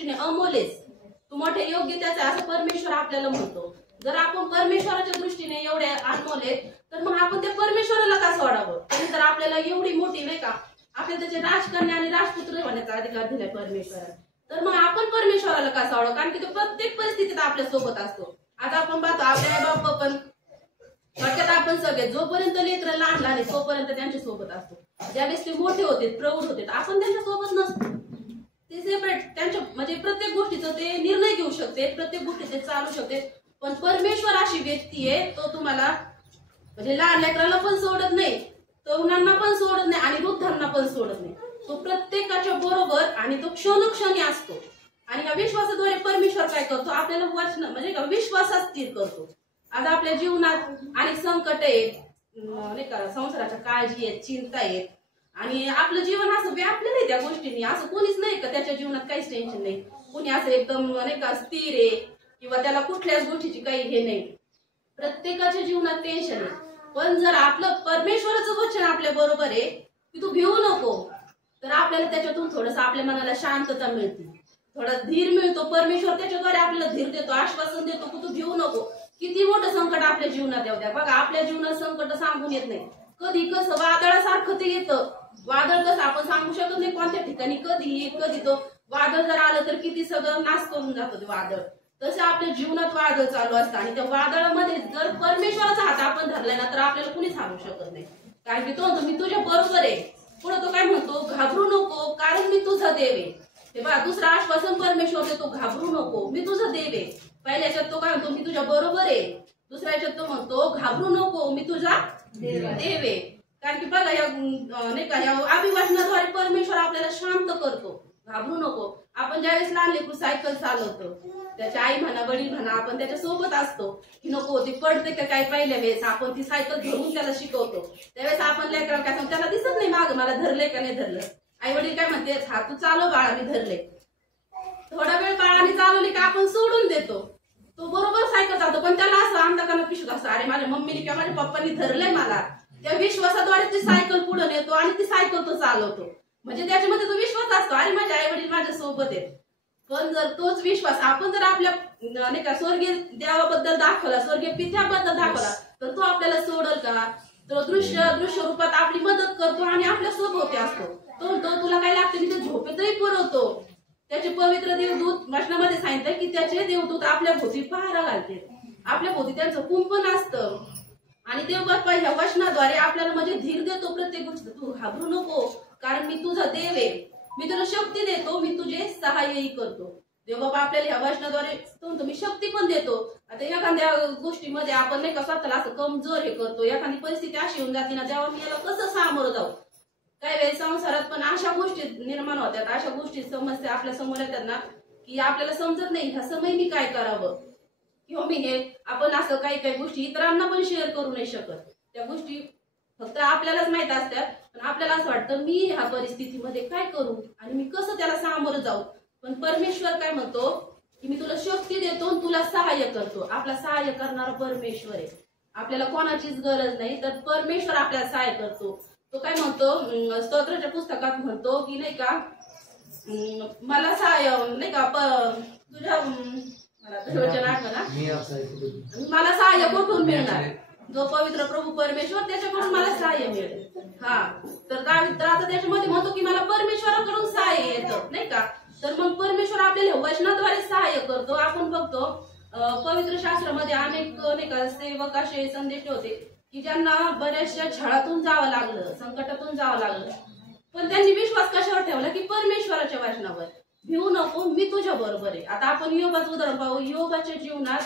दृष्टीने अमोलेच, तू मोठे योग्य त्याचा असं परमेश्वर आपल्याला म्हणतो. जर आपण परमेश्वराच्या दृष्टीने एवढे अनमोल आहेत तर मग आपण त्या परमेश्वराला का सोडावं? त्यांनी जर आपल्याला एवढी मोठी नाही का आपल्याला त्याचे राजकन्या आणि राजपुत्र होण्याचा अधिकार दिलाय परमेश्वराने, तर मग आपण परमेश्वराला का सोडावं? कारण की तो प्रत्येक परिस्थितीत आपल्या सोबत असतो. आता आपण पाहतो आपले आई बाप पण वाटत आपण सगळे जोपर्यंत लेकरं लहान लहान तोपर्यंत त्यांच्या सोबत असतो. ज्यावेळेस ते मोठे होते प्रौढ होते आपण त्यांच्या सोबत नसतो. ते सेपरेट त्यांच्या म्हणजे प्रत्येक गोष्टीचं ते निर्णय घेऊ शकते, प्रत्येक गोष्टी ते चालू शकते. पण परमेश्वर अशी व्यक्ती आहे, तो तुम्हाला म्हणजे लहान लेकराला पण सोडत नाही, तरुणांना पण सोडत नाही आणि वृद्धांना पण सोडत नाही. तो प्रत्येकाच्या बरोबर आणि तो क्षणोक्षणी असतो. आणि या विश्वासाद्वारे परमेश्वर काय करतो? आपल्याला वचन म्हणजे विश्वासात स्थिर करतो. आज आपल्या जीवनात अनेक संकट आहेत, नाही का, संसाराच्या काळजी आहेत, चिंता आहेत आणि आपलं जीवन असं व्यापलं नाही त्या गोष्टींनी. असं कोणीच नाही का त्याच्या जीवनात काहीच टेन्शन नाही, कोणी असं एकदम नाही का स्थिर आहे किंवा त्याला कुठल्याच गोष्टीची काही हे नाही. प्रत्येकाच्या जीवनात टेन्शन आहे. पण जर आपलं परमेश्वराचं वचन आपल्या बरोबर आहे की तू भिवू नको, तर आपल्याला त्याच्यातून थोडस आपल्या मनाला शांतता मिळते, थोडा धीर मिळतो. परमेश्वर त्याच्याद्वारे आपल्याला धीर देतो, आश्वासन देतो की तू भिवू नको. किती मोठं संकट आपल्या जीवनात येऊ द्या, बघा आपल्या जीवनात संकट सांगून येत नाही. कधी कसं वादळासारखं ते येतं. वादळ कसं आपण सांगू शकत नाही कोणत्या ठिकाणी कधी येईल, कधी तो वादळ जर आलं तर किती सगळं नाश करून जातं ते वादळ. तसं आपल्या जीवनात वादळ चालू असतं आणि त्या वादळामध्ये जर परमेश्वराचा हात आपण धरलाय ना तर आपल्याला कुणीच सांगू शकत नाही. कारण की तो म्हणतो मी तुझ्या बरोबर आहे. पुढे तो काय म्हणतो? घाबरू नको कारण मी तुझा देव आहे. हे बघा दुसरं आश्वासन परमेश्वर देतो, घाबरू नको मी तुझा देव आहे. पहिल्या याच्यात तो काय म्हणतो? मी तुझ्या बरोबर आहे. दुसऱ्या याच्यात तो म्हणतो घाबरू नको मी तुझा देव आहे. कारण की बघा या नाही का या अभिवाचनाद्वारे परमेश्वर आपल्याला शांत करतो. घाबरू नको. आपण ज्यावेळेस लहान लेकरू सायकल चालवतो, त्याच्या आई म्हणा वडील म्हणा आपण त्याच्या सोबत असतो की नको ती पडते का काय पहिल्या वेळेस आपण ती सायकल धरून त्याला शिकवतो. त्यावेळेस आपण लेकराला काय सांगतो? त्याला दिसत नाही माग मला धरलंय का नाही धरलं. आई वडील काय म्हणते? हा तू चालव बाळा मी धरले. थोडा वेळ बाळाने चालवली का आपण सोडून देतो. तो बरोबर सायकल चालतो पण त्याला असं अंधकारानं पिशवत असतं, अरे माझ्या मम्मीने किंवा माझ्या पप्पांनी धरलंय मला. त्या विश्वासाद्वारे ती सायकल पुढे नेतो आणि ती सायकल तो चालवतो. म्हणजे त्याच्यामध्ये तो विश्वास असतो, अरे माझे आई वडील माझ्या सोबत आहेत. पण जर तोच विश्वास आपण जर आपल्या नाही का स्वर्गीय देवाबद्दल दाखवला, स्वर्गीय पित्याबद्दल दाखवला, तर तो आपल्याला सोडल का? तो दृश्य रूपात आपली मदत करतो आणि आपल्या सोबत असतो. तो तुला काय लागतं मी ते झोपेतही पुरवतो. त्याचे पवित्र देवदूत वचनामध्ये सांगितलं की त्याचे देवदूत आपल्या भोवती पहारा घालते, आपल्या भोवती त्यांचं कुंपण असतं. आणि देव बाप्पा ह्या वचनाद्वारे आपल्याला म्हणजे धीर देतो प्रत्येक गोष्ट. तू घाबरू नको कारण मी तुझा देव आहे, मी तुला शक्ती देतो, मी तुझे सहाय्यही करतो. देव बाबा आपल्याला ह्या वचनाद्वारे मी शक्ती पण देतो. आता एखाद्या गोष्टीमध्ये आपण नाही का स्वतःला असं कमजोर हे करतो, एखादी परिस्थिती अशी होऊन जाते ना तेव्हा मी याला कसं सामोरं जाऊ. काही वेळेस संसारात पण अशा गोष्टी निर्माण होतात, अशा गोष्टी समस्या आपल्या समोर येतात ना की आपल्याला समजत नाही ह्या समय मी काय करावं किंवा मी हे आपण असं काही काही गोष्टी इतरांना पण शेअर करू नाही शकत. त्या गोष्टी फक्त आपल्यालाच माहित असतात. पण आपल्याला असं वाटतं मी ह्या परिस्थितीमध्ये काय करू आणि मी कसं त्याला सामोरं जाऊ. पण परमेश्वर काय म्हणतो की मी तुला शक्ती देतो, तुला सहाय्य करतो. आपला सहाय्य करणारा परमेश्वर आहे. आपल्याला कोणाचीच गरज नाही तर परमेश्वर आपल्याला सहाय्य करतो. तो काय म्हणतो स्तोत्राच्या पुस्तकात म्हणतो की नाही का मला सहाय्य नाही का तुझ्या मला सहाय्य कुठून मिळणार? जो पवित्र प्रभू परमेश्वर त्याच्याकडून मला सहाय्य मिळेल. हा तर आता त्याच्यामध्ये म्हणतो की मला परमेश्वराकडून सहाय्य येतं नाही का. तर मग परमेश्वर आपल्याला वचनाद्वारे सहाय्य करतो. आपण बघतो पवित्र शास्त्रामध्ये अनेक नाही का सेवक असे संदेश होते की ज्यांना बऱ्याचशा छळातून जावं लागलं, संकटातून जावं लागलं, पण त्यांनी विश्वास कशावर ठेवला की परमेश्वराच्या वचनावर. भिवू नको मी तुझ्या बरोबर आहे. आता आपण योगाचं उदाहरण पाहू. योगाच्या जीवनात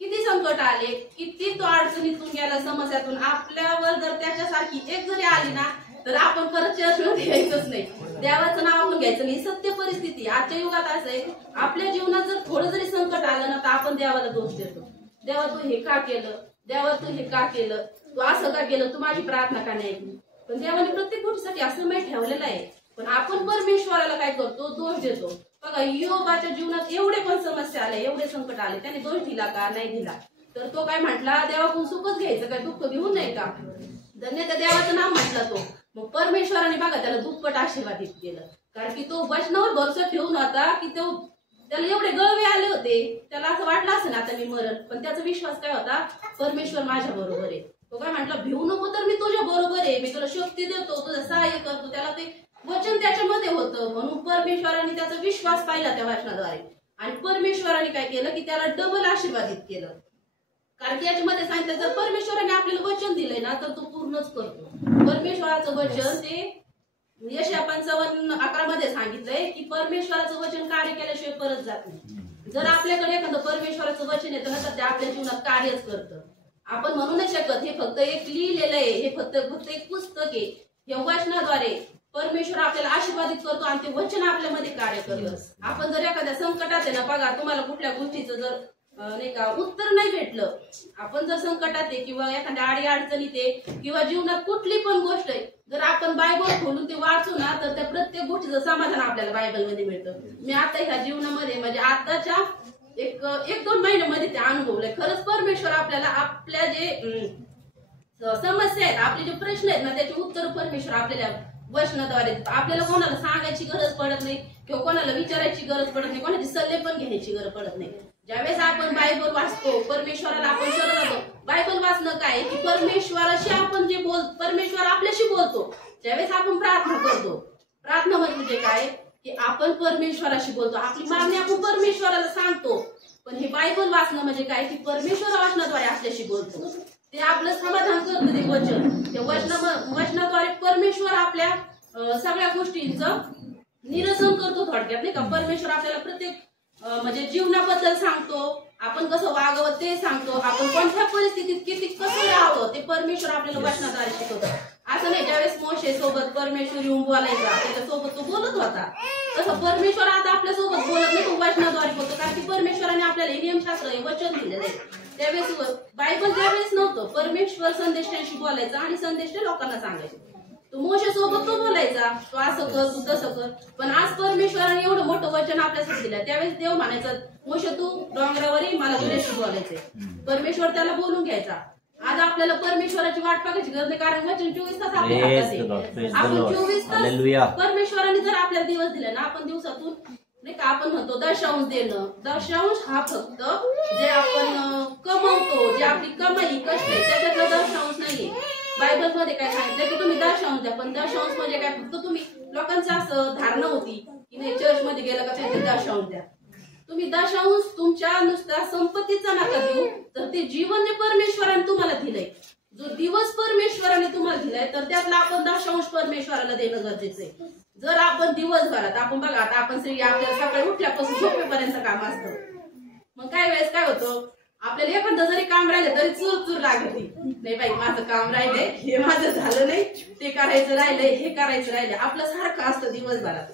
किती संकट आले, किती तो अडचणीतून गेला, समस्यातून. आपल्यावर जर त्याच्यासारखी एक जरी आली ना तर आपण परत चर्चमध्ये यायचंच नाही, देवाचं नाव आपण घ्यायचं नाही. सत्य परिस्थिती आजच्या युगात असं आहे आपल्या जीवनात जर थोडं जरी संकट आलं ना तर आपण देवाला दोष देतो. देवा तू हे का केलं, देवा तू हे का केलं, तू असं का केलं, तू माझी प्रार्थना का नाही ऐकली. पण देवाने प्रत्येक गोष्टीसाठी असं नाही ठेवलेलं आहे. पण आपण परमेश्वराला काय करतो? दोष देतो. बघा योगाच्या जीवनात एवढे पण समस्या आल्या, एवढे संकट आले, त्याने दोष दिला का? नाही दिला. तर तो काय म्हटला? देवाकडून सुखच घ्यायचं काय, दुःख घेऊन नाही का? धन्य त्या देवाचं नाव म्हटलं तो. मग परमेश्वराने बघा त्याला दुप्पट आशीर्वादित केलं. कारण की तो वचनावर भरोसा ठेवून होता की तो त्याला एवढे गळवे आले होते, त्याला असं वाटलं असेल आता मी मरण, पण त्याचा विश्वास काय होता, परमेश्वर माझ्या बरोबर आहे. तो काय म्हटला, भिवू नको तर मी तुझ्या बरोबर आहे, मी तुला शक्ती देतो, तुझं सहाय्य करतो. त्याला ते वचन त्याच्यामध्ये होतं, म्हणून परमेश्वराने त्याचा विश्वास पाहिला त्या वचनाद्वारे. आणि परमेश्वराने काय केलं की त्याला डबल आशीर्वादित केलं. कारण की याच्यामध्ये सांगितलं, जर परमेश्वराने आपल्याला वचन दिलंय ना तर तो पूर्णच करतो. परमेश्वराचं वचन ते यशया 55:11 मध्ये सांगितलंय की परमेश्वराचं वचन कार्य केल्याशिवाय परत जात नाही. जर आपल्याकडे एखादं परमेश्वराचं वचन येतं ना तर ते आपल्या जीवनात कार्यच करतं. आपण म्हणू नाही शकत हे फक्त एक लिहिलेलं आहे, हे फक्त एक पुस्तक आहे. या वचनाद्वारे परमेश्वर आपल्याला आशीर्वादित करतो आणि ते वचन आपल्यामध्ये कार्य करतं. आपण जर एखाद्या संकटात आहे ना, बघा तुम्हाला कुठल्या गोष्टीचं जर नाही का उत्तर नाही भेटलं, आपण जर संकटात आहे किंवा एखाद्या आडी अडचणीत आहे किंवा जीवनात कुठली पण गोष्ट आहे, जर आपण बायबल खोलून ते वाचू ना तर त्या प्रत्येक गोष्टीचं समाधान आपल्याला बायबलमध्ये मिळतं. मी आता ह्या जीवनामध्ये म्हणजे आताच्या एक 2 महिन्यामध्ये ते अनुभवलंय. खरंच परमेश्वर आपल्याला आपल्या जे समस्या आहेत, आपले जे प्रश्न आहेत ना त्याचे उत्तर परमेश्वर आपल्याला वचनाद्वारे देतो. आपल्याला कोणाला सांगायची गरज पडत नाही किंवा कोणाला विचारायची गरज पडत नाही, कोणाचे सल्ले पण घेण्याची गरज पडत नाही. ज्यावेळेस आपण बायबल वाचतो, परमेश्वराला आपण शरण जातो. बायबल वाचणं काय की परमेश्वराशी आपण जे परमेश्वर आपल्याशी बोलतो. ज्यावेळेस आपण प्रार्थना करतो, प्रार्थना म्हणजे काय की आपण परमेश्वराशी बोलतो, आपली मागणी आपण परमेश्वराला सांगतो. पण हे बायबल वाचणं म्हणजे काय की परमेश्वर वाचनाद्वारे आपल्याशी बोलतो. ते आपलं समाधान करतं ते वचन. त्या वचनाद्वारे परमेश्वर आपल्या सगळ्या गोष्टींचं निरसन करतो थोडक्यात, नाही का. परमेश्वर आपल्याला प्रत्येक म्हणजे जीवनाबद्दल सांगतो, आपण कसं वागावं ते सांगतो, आपण कोणत्या परिस्थितीत किती कसं राहावं ते परमेश्वर आपल्याला वचनाद्वारे शिकवतं. असं नाही ज्यावेळेस मोशे सोबत परमेश्वर येऊन बोलायचा त्याच्यासोबत तो बोलत होता, तसं परमेश्वर आता आपल्या सोबत बोलत नाही, तो वचनाद्वारे बोलतो. कारण की परमेश्वराने आपल्याला नियमशास्त्र हे वचन दिलेलं आहे. त्यावेळेस बायबल त्यावेळेस नव्हतं, परमेश्वर संदेष्टांशी बोलायचा आणि संदेष्ट लोकांना सांगायचे. तो मोशे सोबत तो बोलायचा, तो असं कर तू तसं कर. पण आज परमेश्वराने एवढं मोठं वचन आपल्यासाठी दिलं. त्यावेळेस देव म्हणायचा, मोशे तू डोंगरावर मला तुझ्याशी बोलायचंय. परमेश्वर त्याला बोलून घ्यायचा. आज आपल्याला परमेश्वराची वाट बघायची गरज नाही, कारण वचन 24 तास आपल्या हातात आहे. आपण 24 तास परमेश्वराने जर आपल्याला दिवस दिले ना, आपण दिवसातून नाही का आपण म्हणतो दशांश देणं. दशांश हा फक्त जे आपण कमवतो, जे आपली कमाई कष्ट आहे त्याच्यातला दशांश नाहीये. बायबल मध्ये काय सांगितलं की तुम्ही दशांश द्या. पण दशांश म्हणजे काय, फक्त तुम्ही लोकांचं असं धारणा होती की नाही चर्च मध्ये गेलं का त्यांचे दशांश द्या. तुम्ही दशांश तुमच्या नुसत्या संपत्तीचा नका देऊ, तर ते जीवन जे परमेश्वराने तुम्हाला दिलंय, जो दिवस परमेश्वराने तुम्हाला दिलाय, तर त्यातला आपण दशांश परमेश्वराला देणं गरजेचं आहे. जर आपण दिवसभरात आपण बघा आता आपण स्त्री आपल्याला सकाळी उठल्यापासून झोपेपर्यंत काम असतं, मग काय वेळेस काय होतं आपल्याला एखादं जरी काम राहिलं तरी चूर लागते, नाही बाई माझं काम राहिलंय, हे माझं झालं नाही, ते करायचं राहिलंय, हे करायचं राहिलंय, आपलं सारखं असतं दिवसभरात.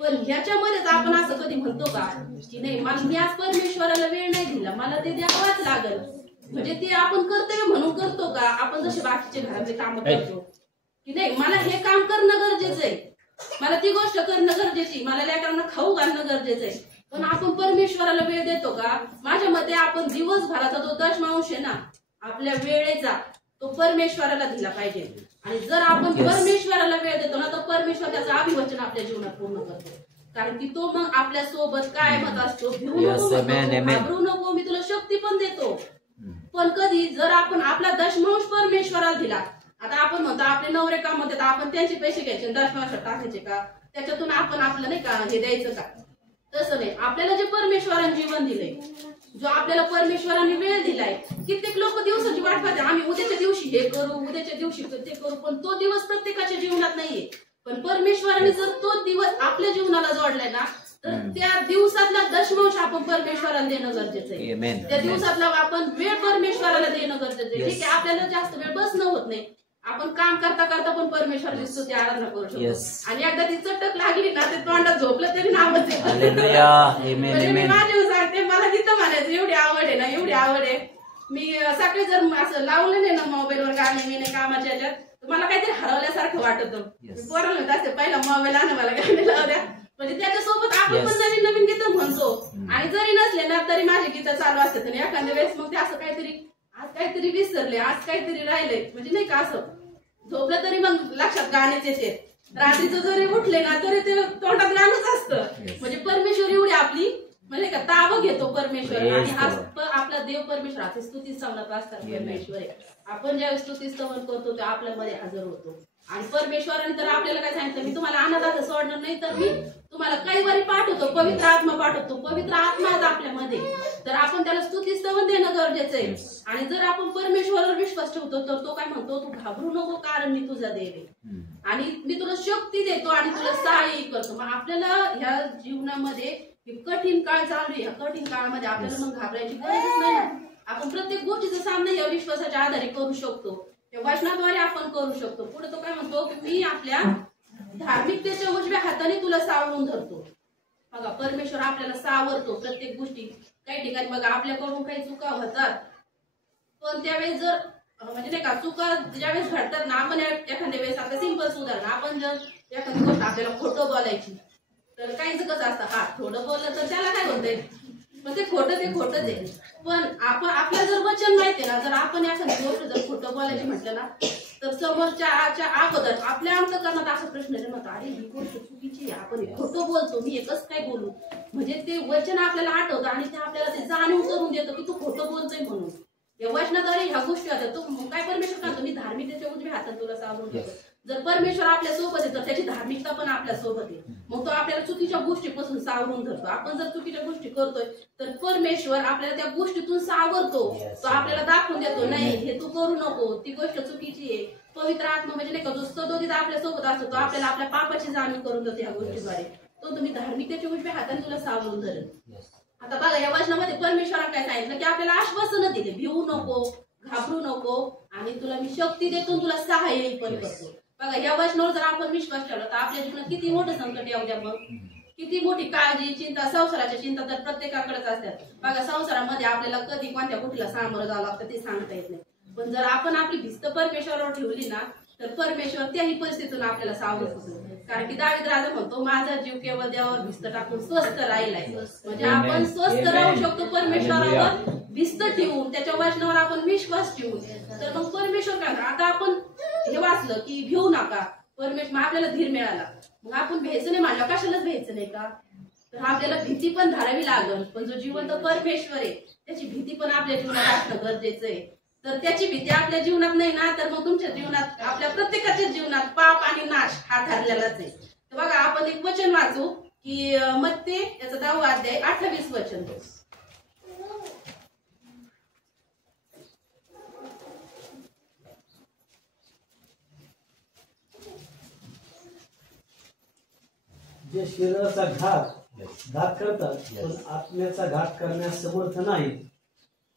पण ह्याच्यामध्येच आपण असं कधी म्हणतो का की नाही मी आज परमेश्वराला वेळ नाही दिला, मला ते द्यावाच लागल, म्हणजे ते आपण कर्तव्य म्हणून करतो का. आपण जसे बाकीचे घराचे काम करतो की नाही मला हे काम करणं गरजेचं आहे, मला ती गोष्ट करणं गरजेची, मला लेकरांना खाऊ घालणं गरजेचं आहे, पण आपण परमेश्वराला वेळ देतो का. माझ्या मते आपण दिवसभराचा जो दशमांश आहे ना आपल्या वेळेचा, तो परमेश्वराला दिला पाहिजे. आणि जर आपण परमेश्वराला वेळ देतो ना तर परमेश्वर त्याचं अभिवचन आपल्या जीवनात पूर्ण करतो. कारण की तो मग आपल्या सोबत कायमच असतो. घाबरू नको, मी तुला शक्ती पण देतो. पण कधी जर आपण आपला दशमांश परमेश्वराला दिला, आता आपण म्हणतो आपले नवरे काम म्हणतात आपण त्यांचे पैसे घ्यायचे दशमांश टाकायचे का, त्याच्यातून आपण आपलं नाही का हे द्यायचं का, तसं नाही. आपल्याला जे परमेश्वराने जीवन दिलंय, जो आपल्याला परमेश्वराने वेळ दिलाय, कित्येक लोक दिवसाची वाट पाहते, आम्ही उद्याच्या दिवशी हे करू, उद्याच्या दिवशी ते करू, पण तो दिवस प्रत्येकाच्या जीवनात नाहीये. पण परमेश्वराने जर तो दिवस आपल्या जीवनाला जोडलाय ना तर त्या दिवसातला दशमांश आपण परमेश्वराला देणं गरजेचं आहे. त्या दिवसातला आपण वेळ परमेश्वराला देणं गरजेचं आहे. ठीक आहे आपल्याला जास्त वेळ बसणं होत नाही, आपण काम करता करता पण परमेश्वराची स्तुती आराधना करू शकतो. आणि एकदा ती चटक लागली ना ते तोंडात झोपलं तरी नावच येतं. मी माझे सांगते मला तिथं म्हणायचं एवढी आवड आहे ना, एवढी आवड आहे. मी सकाळी जर असं लावलं नाही ना मोबाईलवर गाणे बिणे कामाच्या याच्यात, मला काहीतरी हरवल्यासारखं वाटत. पोराला म्हणत असते पहिला मोबाईल आणा मला गाणे लावू द्या, म्हणजे त्याच्यासोबत आपण पण नवीन नवीन गीतं म्हणतो. आणि जरी नसले ना तरी माझे गीतं चालू असतात. आणि एखाद्या वेळेस मग ते असं काहीतरी आज काहीतरी विसरले, आज काहीतरी राहिले, म्हणजे नाही का असं झोपलं तरी मग लक्षात गाणेच येते. रात्रीचं जरी उठले ना तरी ते तोंडात गाणंच असतं. म्हणजे परमेश्वर एवढी आपली म्हणजे घेतो परमेश्वर आणि हा आपला देव परमेश्वर हा स्तुती स्तवनात असतात परमेश्वर आहे. आपण ज्यावेळेस स्तुती स्तवन करतो ते आपल्यामध्ये हजर होतो. आणि परमेश्वराने तर आपल्याला काय सांगितलं, मी तुम्हाला अनाथाचं सोडणार नाही, तर मी तुम्हाला काही वारी पाठवतो, पवित्र आत्मा पाठवतो. पवित्र आत्मा आहे आपल्यामध्ये, तर आपण त्याला स्तुती स्तवन देणं गरजेचं आहे. आणि जर आपण परमेश्वरावर विश्वास ठेवतो तर तो काय म्हणतो, तू घाबरू नको कारण मी तुझा देव आहे आणि मी तुला शक्ती देतो आणि तुला सहाय्य करतो. मग आपल्याला ह्या जीवनामध्ये कठीण काळ चालू आहे, या कठीण काळामध्ये आपल्याला मग घाबरायची गरजच नाही ना. आपण प्रत्येक गोष्टीचा सामना या विश्वासाच्या आधारे करू शकतो, या वचनाद्वारे आपण करू शकतो. पुढे तो काय म्हणतो की मी आपल्या धार्मिकतेच्या उजव्या हाताने तुला सावरून धरतो. बघा परमेश्वर आपल्याला सावरतो प्रत्येक गोष्टी. काही ठिकाणी बघा आपल्याकडून काही चुका होतात, पण त्यावेळेस जर म्हणजे नाही का चुका ज्यावेळेस घडतात ना, आपण एखाद्या वेळेस आता सिंपल उदाहरण, आपण जर एखादी गोष्ट आपल्याला खोटं बोलायची तर काहीच कसं असतं, हा थोडं बोललं तर त्याला काय होतंय, पण ते खोटंच आहे. पण आपण आपलं जर वचन माहितीये ना, जर आपण एखादी गोष्ट जर खोटं बोलायची म्हटलं ना, तर समोरच्या अगोदर आपल्या अंतःकरणात असा प्रश्न निर्माण, अरे ही गोष्ट चुकीची आहे, आपण खोटं बोलतो, मी एकच काय बोलू. म्हणजे ते वचन आपल्याला आठवतं आणि ते आपल्याला ते जाणीव करून देतं की तू खोटं बोलतोय म्हणून. या वचनाद्वारे ह्या गोष्टी होतात. तू काय परमेश्वर का तुम्ही धार्मिकतेच्या उजव्या हातात तुला सावरून देतो. जर परमेश्वर आपल्या सोबत आहे तर त्याची धार्मिकता पण आपल्या सोबत आहे. मग तो आपल्याला चुकीच्या गोष्टीपासून सावरून धरतो. आपण जर चुकीच्या गोष्टी करतोय तर परमेश्वर आपल्याला त्या गोष्टीतून सावरतो. तो आपल्याला दाखवून देतो, नाही हे तू करू नको, ती गोष्ट चुकीची आहे. पवित्र आत्मा म्हणजे नाही का जो सदोदित आपल्या सोबत असतो, तो आपल्याला आपल्या पापाची जाणीव करून देतो या गोष्टीद्वारे. तो तुम्ही धार्मिकतेच्या उजव्या हाताने तुला सावरून धरेल. आता बघा या वचनामध्ये परमेश्वराने काय सांगितलं की आपल्याला आश्वासन दिले, भिवू नको, घाबरू नको आणि तुला मी शक्ती देतो, तुला सहाय्य पण करतो. बघा या वचनावर जर आपण विश्वास ठेवला तर आपल्या जीवनात किती मोठं संकट येऊ द्या, मग किती मोठी काळजी चिंता, संसाराच्या चिंता तर प्रत्येकाकडेच असतात. बघा संसारामध्ये आपल्याला कधी कोणत्या गोष्टीला सामोरं जावं लागतं ते सांगता येत नाही. पण जर आपण आपली भिस्त परमेश्वरावर ठेवली ना तर परमेश्वर त्याही परिस्थितीतून आपल्याला सावरतो. कारण की दावीद राजा म्हणतो, माझा जीव केवळ देवावर भिस्त टाकून स्वस्थ राहिलाय. म्हणजे आपण स्वस्थ राहू शकतो परमेश्वरावर भिस्त ठेवून, त्याच्या वचनावर आपण विश्वास ठेवून. तर मग परमेश्वर काय, आता आपण हे वाचलं की भिवू नका, परमेश्वर आपल्याला धीर मिळाला, मग आपण भ्यायचं नाही, माझ्या कशालाच भ्यायचं नाही का. तर आपल्याला भीती पण धारावी लागल. पण जो जिवंत परमेश्वर आहे त्याची भीती पण आपल्या जीवनात असणं गरजेचं आहे. तर त्याची भीती आपल्या जीवनात नाही ना, तर मग तुमच्या जीवनात, आपल्या प्रत्येकाच्या जीवनात पाप आणि नाश हा ठरलेलाच आहे. तर बघा आपण एक वचन वाचू की मत्ते याचा 10वा अध्याय 28 वचन. जे शरीराचा घात करतात पण आत्म्याचा घात करण्यास समर्थ नाही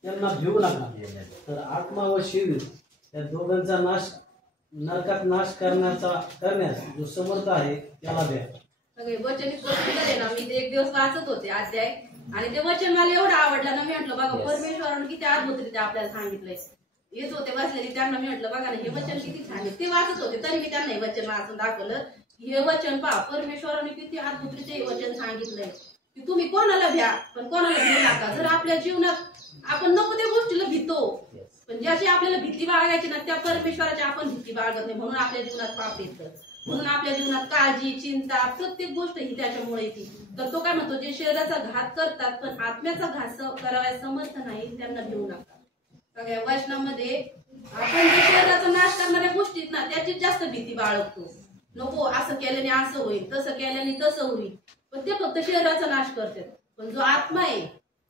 त्यांना भिवू नका. तर आत्मा व शरीर या दोघांचा नाश, नरकात नाश करण्यास जो समर्थ आहे त्याला भ्या. वचन इतकं सुंदर आहे ना, मी ते एक दिवस वाचत होते अध्याय आणि ते वचन मला एवढं आवडलं ना, मी म्हटलं बघा परमेश्वराने किती अद्भुतरीत्या आपल्याला सांगितलंय. येत होते बसलेली त्यांना मी म्हटलं बघा ना हे वचन किती छान आहे. ते वाचत होते तरी मी त्यांना हे वचन वाचून दाखवलं. हे वचन पहा, परमेश्वराने किती अद्भुतरीत्या हे वचन सांगितलंय की तुम्ही कोणाला भ्या पण कोणाला भिवू नका. जर आपल्या जीवनात आपण नको त्या गोष्टीला भीतो, पण ज्याची आपल्याला भीती बाळगायची ना त्या परमेश्वराची आपण भीती बाळगत नाही, म्हणून आपल्या जीवनात पाप येतं, म्हणून आपल्या जीवनात काळजी चिंता प्रत्येक गोष्ट ही त्याच्यामुळे येते. तर तो काय म्हणतो, जे शरीराचा घात करतात पण आत्म्याचा घात करायला समर्थ नाही त्यांना भिवू नका. सगळ्या वचनामध्ये आपण जे शरीराचा नाश करणाऱ्या गोष्टीत ना त्याची जास्त भीती बाळगतो. नको असं केल्याने असं होईल, तसं केल्याने तसं होईल, पण ते फक्त शरीराचा नाश करतात. पण जो आत्मा आहे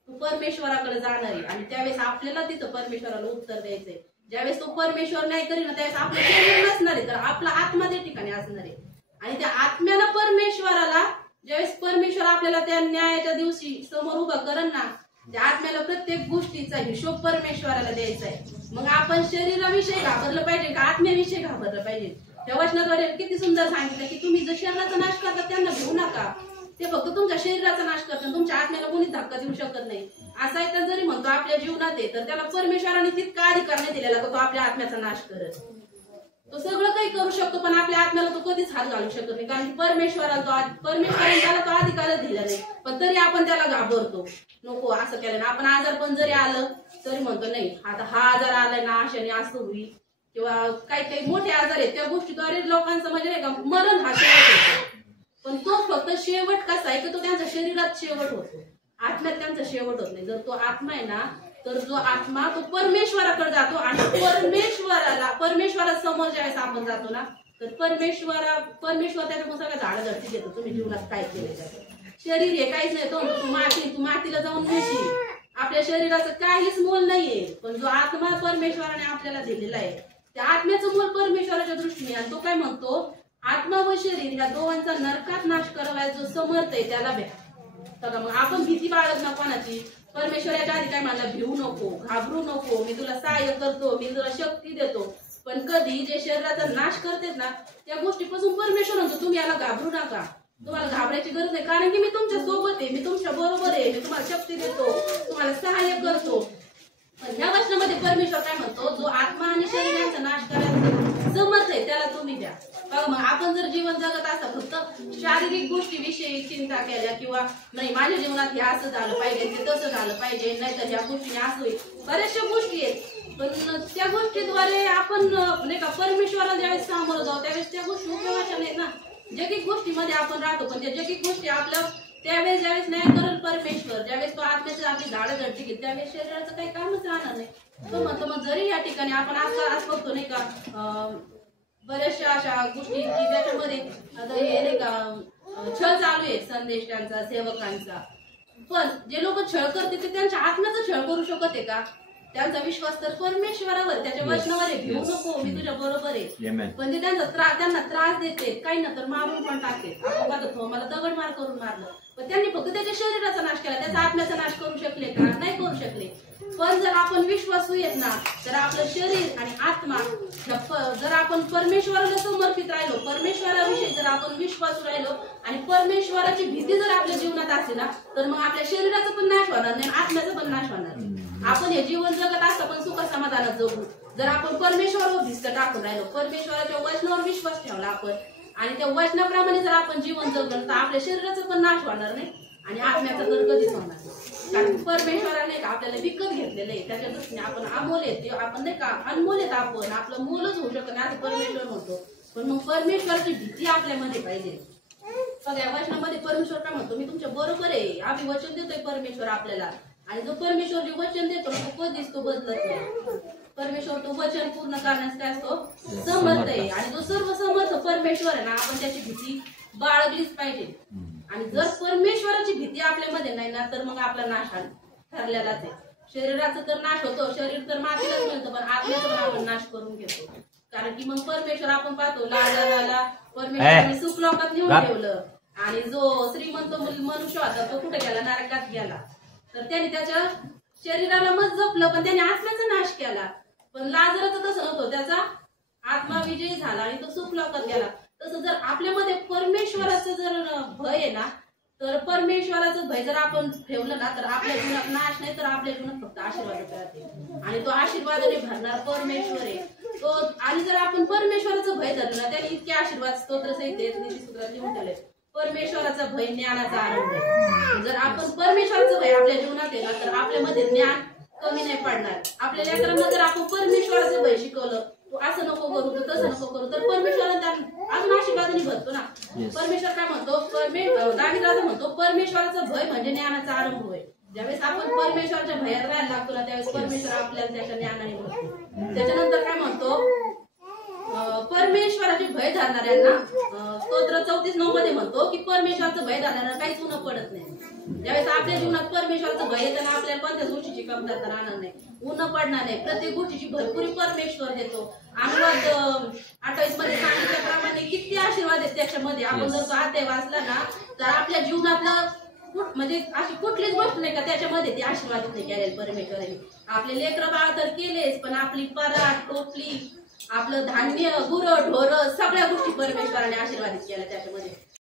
तो परमेश्वराकडे जाणार आहे आणि त्यावेळेस आपल्याला तिथं परमेश्वराला उत्तर द्यायचंय. ज्यावेळेस तो परमेश्वर नाही करीन त्यावेळेस आपलं शरीर नसणार आहे, तर आपला आत्मा त्या ठिकाणी असणार आहे. आणि त्या आत्म्याला परमेश्वराला ज्यावेळेस परमेश्वर आपल्याला त्या न्यायाच्या दिवशी समोर उभं करण ना, त्या आत्म्याला प्रत्येक गोष्टीचा हिशोब परमेश्वराला द्यायचा आहे. मग आपण शरीराविषयी घाबरलं पाहिजे का आत्म्याविषयी घाबरलं पाहिजे. त्या वचनाद्वारे किती सुंदर सांगितलं की तुम्ही जर शरीराचा नाश करता त्यांना घेऊ नका, ते फक्त तुमच्या शरीराचा नाश करतात, तुमच्या आत्म्याला कोणीच धक्का देऊ शकत नाही. असा एक जरी म्हणतो आपल्या जीवनात आहे तर त्याला परमेश्वराने तितका अधिकार नाही दिलेला का तो आपल्या आत्म्याचा नाश करत. तो सगळं काही करू शकतो पण आपल्या आत्म्याला तो कधीच हात घालू शकत नाही, कारण परमेश्वराने त्याला तो अधिकारच दिला नाही. पण तरी आपण त्याला घाबरतो, नको असं केलं ना. आपण आजार पण जरी आलं तरी म्हणतो नाही आता हा आजार आलाय ना अशाने असं होईल, किंवा काही काही मोठे आजार आहेत त्या गोष्टीद्वारे लोकांचं म्हणजे नाही का मरण हा शेवट होतो. पण तो फक्त शेवट कसा आहे की तो त्यांच्या शरीरात शेवट होतो, आत्म्यात त्यांचा शेवट होत नाही. जर तो आत्मा आहे ना, तर जो आत्मा तो परमेश्वराकडे जातो आणि परमेश्वरा समोर ज्यावेळेस आपण जातो ना, तर परमेश्वर त्याच्याकडून सगळ्या झाडाझडती घेतो. तुम्ही जीवनात काय केलं त्याचं शरीर हे काहीच नाही. तू मातीला जाऊन मिळशील. आपल्या शरीराचं काहीच मोल नाहीये, पण जो आत्मा परमेश्वराने आपल्याला दिलेला आहे त्या आत्म्याचं मोल परमेश्वराच्या दृष्टीने. आणि तो काय म्हणतो, आत्मा व शरीर या दोघांचा नरकात नाश करावा जो समर्थ आहे त्याला भ्या. बघा मग आपण भीती बाळगत ना कोणाची. परमेश्वराच्या आधी काय म्हणला, भिवू नको, घाबरू नको, मी तुला सहाय्य करतो, मी तुला शक्ती देतो. पण कधी जे शरीराचा नाश करतेत ना त्या गोष्टीपासून परमेश्वर म्हणतो तुम्ही याला घाबरू नका, तुम्हाला घाबरायची गरज नाही, कारण की मी तुमच्या सोबत आहे, मी तुमच्या बरोबर आहे, मी तुम्हाला शक्ती देतो, तुम्हाला सहाय्य करतो. पण ह्या वचनामध्ये परमेश्वर काय म्हणतो, जो आत्मा आणि शरीराचा नाश करायचा समर्थ आहे त्याला तुम्ही द्या. बघा मग आपण जर जीवन जगत असता फक्त शारीरिक गोष्टीविषयी चिंता केल्या किंवा नाही माझ्या जीवनात हे असं झालं पाहिजे, ते तसं झालं पाहिजे, नाही तर ह्या गोष्टीने असं होईल, बऱ्याचशा गोष्टी आहेत. पण त्या गोष्टीद्वारे आपण नाही का परमेश्वराला ज्यावेळेस सामोरं जाऊ त्यावेळेस त्या गोष्टी उपयोगाच्या नाहीत ना. जगिक गोष्टीमध्ये आपण राहतो, पण त्या जगिक गोष्टी आपल्या त्यावेळेस ज्यावेळेस न्याय करेल परमेश्वर, ज्यावेळेस तो आत्म्याचं आपली झाडं झडती घेईल त्यावेळेस शरीराचं काही कामच राहणार नाही. तो म्हणतो मग जरी या ठिकाणी आपण आज बघतो नाही का बऱ्याचशा अशा गोष्टी की त्याच्यामध्ये आता हे नाही का छळ चालू आहे संदेशांचा, सेवकांचा. पण जे लोक छळ करते ते त्यांच्या आत्म्याचा छळ करू शकत आहे का? त्यांचा विश्वास तर परमेश्वरावर, त्याच्या वचनावर आहे, घेऊ नको मी तुझ्या बरोबर आहे. पण ते त्यांना त्रास देते, काही ना तर मारून पण टाकते. आपण बघतो मला दगडमार करून मारलं, पण त्यांनी फक्त त्याच्या शरीराचा नाश केला, त्याचा आत्म्याचा नाश करू शकले का? नाही करू शकले. पण जर आपण विश्वासू येत ना तर आपलं शरीर आणि आत्मा जर आपण परमेश्वराला समर्पित राहिलो, परमेश्वराविषयी जर आपण विश्वासू राहिलो आणि परमेश्वराची भीती जर आपल्या जीवनात असेल ना तर मग आपल्या शरीराचा पण नाश होणार नाही, आत्म्याचा पण नाश होणार नाही. आपण हे जीवन जगत असतं पण सुख समाधानात जगू जर आपण परमेश्वरावर भिस्त टाकून राहिलो, परमेश्वराच्या वचनावर विश्वास ठेवला आपण आणि त्या वचनाप्रमाणे जर आपण जीवन जगलं तर आपल्या शरीराचा पण नाश होणार नाही आणि आत्म्याचा तर कधीच होणार नाही. कारण परमेश्वराने आपल्याला विकत घेतलेलं आहे, त्याच्या दृष्टीने आपण अमोल आहेत, आपण नाही का अनमोल आहेत, आपण आपलं मोलच होऊ शकत नाही असं परमेश्वर म्हणतो. पण मग परमेश्वराची भीती आपल्यामध्ये पाहिजे. सगळ्या वचनामध्ये परमेश्वर काय म्हणतो, मी तुमच्या बरोबर आहे, आम्ही वचन देतोय परमेश्वर आपल्याला. आणि जो परमेश्वर जे वचन देतो तो कधीच तो बदलत नाही. परमेश्वर तो वचन पूर्ण करण्यास काय असतो, समर्थ आहे. आणि जो सर्व समर्थ परमेश्वर आहे ना आपण त्याची भीती बाळगलीच पाहिजे. आणि जर परमेश्वराची भीती आपल्यामध्ये नाही ना तर मग आपला नाश ठरलेलाच आहे. शरीराचा तर नाश होतो, शरीर तर मातीलाच मिळतं, पण आत्म्याचा पण आपण नाश करून घेतो. कारण की मग परमेश्वर आपण पाहतो लाजाला परमेश्वराने सुखलोकात नेऊन ठेवलं आणि जो श्रीमंत मनुष्य होता तो कुठे गेला, नरकात गेला. तर त्याने त्याच्या शरीराला मत जपलं पण त्याने आत्म्याचा नाश केला. पण लाजराचं तसं नव्हतं, त्याचा आत्मा विजयी झाला आणि तो सुखलोकात गेला. तसं जर आपल्यामध्ये परमेश्वराचं जर भय आहे ना तर परमेश्वराचं भय जर आपण ठेवलं ना तर आपल्या जीवनात नाश नाही तर आपल्या जीवनात फक्त आशीर्वाद राहते आणि तो आशीर्वादाने भरणार परमेश्वर आहे तो. आणि जर आपण परमेश्वराचं भय धरलं ना त्याने इतके आशीर्वाद स्तोत्र सहित नीतिसूत्रात लिहून ठेवले. परमेश्वराचा भय ज्ञानाचा आरंभ आहे. जर आपण परमेश्वराचं भय आपल्या जीवनात आहे ना तर आपल्यामध्ये ज्ञान कमी नाही पडणार. आपल्या लेकरांना जर आपण परमेश्वराचं भय शिकवलं, तू असं नको करू, तू तसं नको करू, तर परमेश्वराने अजून आशीर्वादाने भरतो ना. परमेश्वर काय म्हणतो, दावीद राजा म्हणतो परमेश्वराचं भय म्हणजे ज्ञानाचा आरंभ होय. ज्यावेळेस आपण परमेश्वराच्या भयात राहायला लागतो ना त्यावेळेस परमेश्वर आपल्याला त्याच्या ज्ञानाने भरतो. त्याच्यानंतर काय म्हणतो, परमेश्वराचे भय धरणाऱ्यांना स्तोत्र 34:9 मध्ये म्हणतो की परमेश्वराचं भय धरणाऱ्यांना काहीच उणं पडत नाही. ज्यावेळेस आपल्या जीवनात परमेश्वराचं भय येताना आपल्याला कोणत्याच गोष्टीची कमतरता राहणार नाही, उणं पडणार नाही. प्रत्येक गोष्टीची भरपुरी परमेश्वर देतो. अनुवाद 28 मध्ये सांगितल्याप्रमाणे किती आशीर्वाद आहेत त्याच्यामध्ये. आपण जर तो अध्याय वाचला ना तर आपल्या जीवनातलं म्हणजे अशी कुठलीच गोष्ट नाही का त्याच्यामध्ये ती आशीर्वादित नाही केलेली परमेश्वराने. आपले लेकरं बाळ तर केलेच, पण आपली पराठ, टोपली, आपलं धान्य, गुरं, ढोरं सगळ्या गोष्टी परमेश्वराने आशीर्वादित केल्या त्याच्यामध्ये.